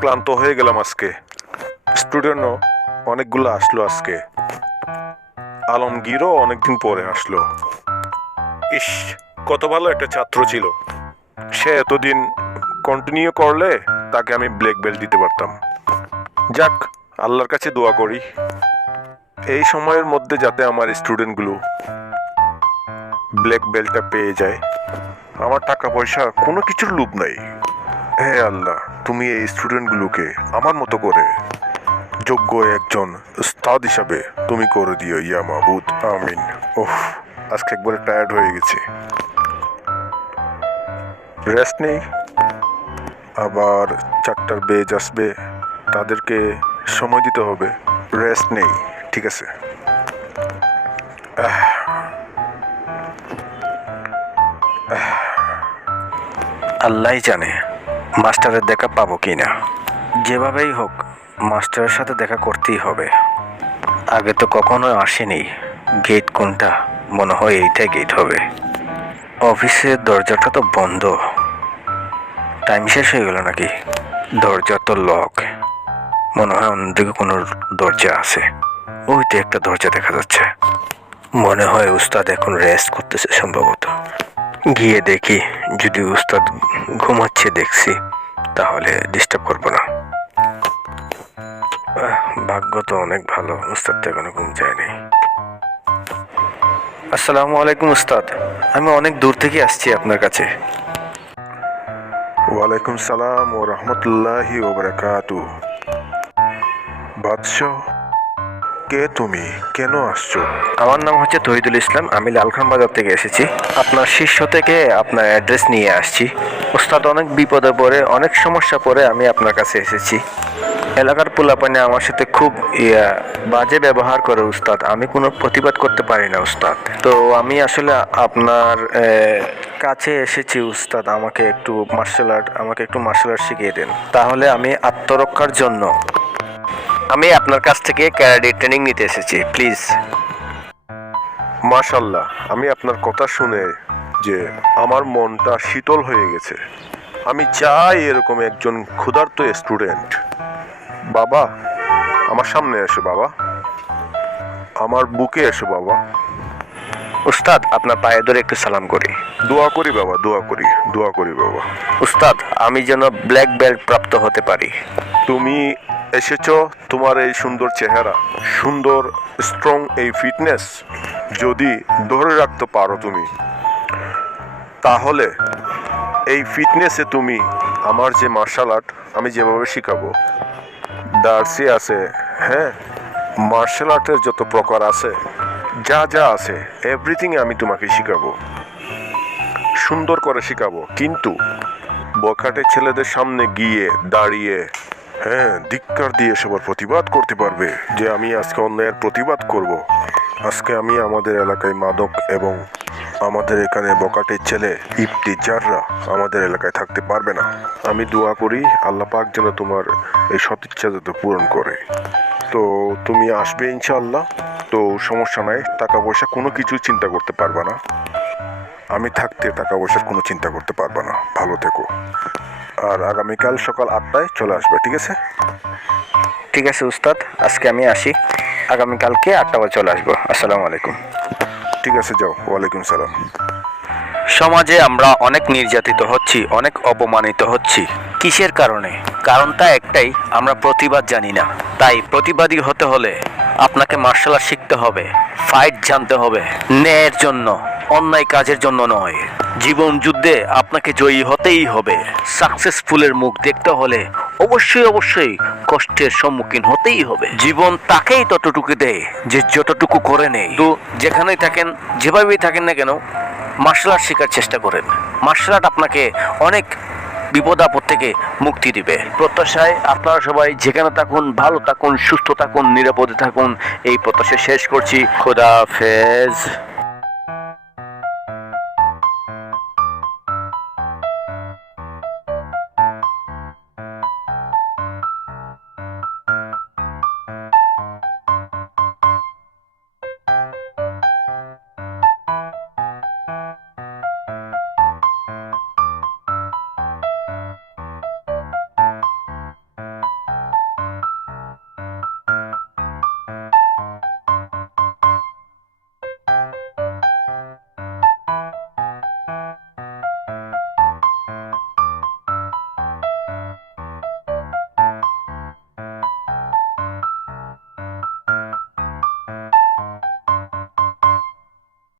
ক্লান্ত হয়ে গেলাম আজকে। স্টুডেন্টও অনেকগুলো আসলো আজকে। আলমগীরও অনেকদিন পরে আসলো। ইস, কত ভালো একটা ছাত্র ছিল। সে এতদিন কন্টিনিউ করলে তাকে আমি ব্ল্যাক বেল্ট দিতে পারতাম। যাক, আল্লাহর কাছে দোয়া করি এই সময়ের মধ্যে যাতে আমার স্টুডেন্টগুলো ব্ল্যাক বেল্টটা পেয়ে যায়। আমার টাকা পয়সা কোনো কিছুর লোভ নাই। হে আল্লাহ, তুমি এই স্টুডেন্টগুলোকে আমার মতো করে যোগ্য একজন উস্তাদ হিসাবে তুমি করে দিও ইয়া মাবুদ, আমিন। ওহ, আজকে একবারে টায়ার্ড হয়ে গেছি। রেস্ট নেই, আবার 4টার বেজ আসবে, তাদেরকে সময় দিতে হবে। রেস্ট নেই, ঠিক আছে। আল্লাহই জানে মাস্টারের দেখা পাবো কি না। যেভাবেই হোক মাস্টারের সাথে দেখা করতেই হবে। আগে তো কখনো আসেনি। গেট কোনটা? মনে হয় এইটাই গেট হবে। অফিসের দরজাটা তো বন্ধ। টাইম শেষ হয়ে গেল নাকি? দরজা তো লক। মনে হয় অন্যদিকে কোনো দরজা আছে। ওইটা একটা দরজা দেখা যাচ্ছে। মনে হয় উস্তাদ এখন রেস্ট করতেছে সম্ভবত। গিয়ে দেখি, যদি উস্তাদ ঘুমাচ্ছে দেখছি তাহলে ডিস্টার্ব করবো না। ভাগ্য তো অনেক ভালো, উস্তাদ তো এখনো ঘুম যায়নি। আসসালামু আলাইকুম উস্তাদ, আমি অনেক দূর থেকে আসছি আপনার কাছে। ওয়ালাইকুম সালাম ও রহমতুল্লাহি ওয়া বারাকাতুহু। বাদশাহ, কে তুমি? কেন আসছো? আমার নাম হচ্ছে তহিদুল ইসলাম, আমি লালখান বাজার থেকে এসেছি। আপনার শিষ্য থেকে আপনার অ্যাড্রেস নিয়ে আসছি। উস্তাদ অনেক বিপদে পড়ে, অনেক সমস্যা পড়ে আমি আপনার কাছে এসেছি। এলাকার পোলাপানে আমার সাথে খুব বাজে ব্যবহার করে উস্তাদ। আমি কোনো প্রতিবাদ করতে পারি না উস্তাদ। তো আমি আসলে আপনার কাছে এসেছি উস্তাদ। আমাকে একটু মার্শাল আর্ট শিখিয়ে দেন, তাহলে আমি আত্মরক্ষার জন্য আমি আপনার কাছ থেকে ক্যারাটে ট্রেনিং নিতে এসেছি, প্লিজ। মাশাআল্লাহ, আমি আপনার কথা শুনে যে আমার মনটা শীতল হয়ে গেছে। আমি চাই এরকম একজন ক্ষুধার্ত স্টুডেন্ট। বাবা, আমার সামনে এসো বাবা, আমার বুকে এসো বাবা। উস্তাদ, আপনার পায়ে ধরে একটু সালাম করি। দোয়া করি বাবা, দোয়া করি বাবা। উস্তাদ, আমি যেন ব্ল্যাক বেল্ট প্রাপ্ত হতে পারি। তুমি এসেছো, তোমার এই সুন্দর চেহারা, সুন্দর স্ট্রং এই ফিটনেস যদি ধরে রাখতে পারো তুমি, তাহলে এই ফিটনেসে তুমি আমার যে মার্শাল আর্ট আমি যেভাবে শিখাবো, ডার্সি আছে, হ্যাঁ, মার্শাল আর্টের যত প্রকার আছে, যা যা আছে এভরিথিং আমি তোমাকে শিখাবো, সুন্দর করে শিখাবো। কিন্তু বখাটে ছেলেদের সামনে গিয়ে দাঁড়িয়ে হ্যাঁ ধিক্কার দিয়ে সবার প্রতিবাদ করতে পারবে যে আমি আজকে অন্যায়ের প্রতিবাদ করব। আজকে আমি আমাদের এলাকায় মাদক এবং আমাদের এখানে বখাটে ছেলে ইফতিজাররা আমাদের এলাকায় থাকতে পারবে না। আমি দোয়া করি আল্লাহ পাক যেন তোমার এই সদিচ্ছা যাতে পূরণ করে। তো তুমি আসবে ইনশাআল্লাহ। তো সমস্যা নাই, টাকা পয়সা কোনো কিছু চিন্তা করতে পারবা না। আমি থাকতে টাকা পয়সার কোনো চিন্তা করতে পারবা না। ভালো থেকো। আর আগামীকাল সকাল 8টায় চলে আসবে, ঠিক আছে? ঠিক আছে উস্তাদ, আজকে আমি আসি, আগামীকালকে 8টা বাজে চলে আসবো। আসসালামু আলাইকুম। ঠিক আছে, যাও। ওয়ালাইকুম সালাম। সমাজে আমরা অনেক নির্যাতিত হচ্ছি, অনেক অপমানিত হচ্ছি। কিসের কারণে? কারণটা একটাই, আমরা প্রতিবাদ জানি না। তাই প্রতিবাদী হতে হলে আপনাকে মার্শাল আর্ট শিখতে হবে, ফাইট জানতে হবে, ন্যায়ের জন্য, অন্যায় কাজের জন্য নয়। জীবন যুদ্ধে আপনাকে জয়ী হতেই হবে। সাকসেসফুলের মুখ দেখতে হলে অবশ্যই কষ্টের সম্মুখীন হতেই হবে। জীবন তাকেই ততটুকু দেয় যে যতটুকু করে নেয়। তো যেখানেই থাকেন, যেভাবেই থাকেন না কেন, মার্শাল আর্ট শেখার চেষ্টা করেন। মার্শাল আর্ট আপনাকে অনেক বিপদ আপদ থেকে মুক্তি দিবে। প্রত্যাশায় আপনারা সবাই যেখানে থাকুন ভালো থাকুন, সুস্থ থাকুন, নিরাপদে থাকুন, এই প্রত্যাশা শেষ করছি। খোদা হাফেজ।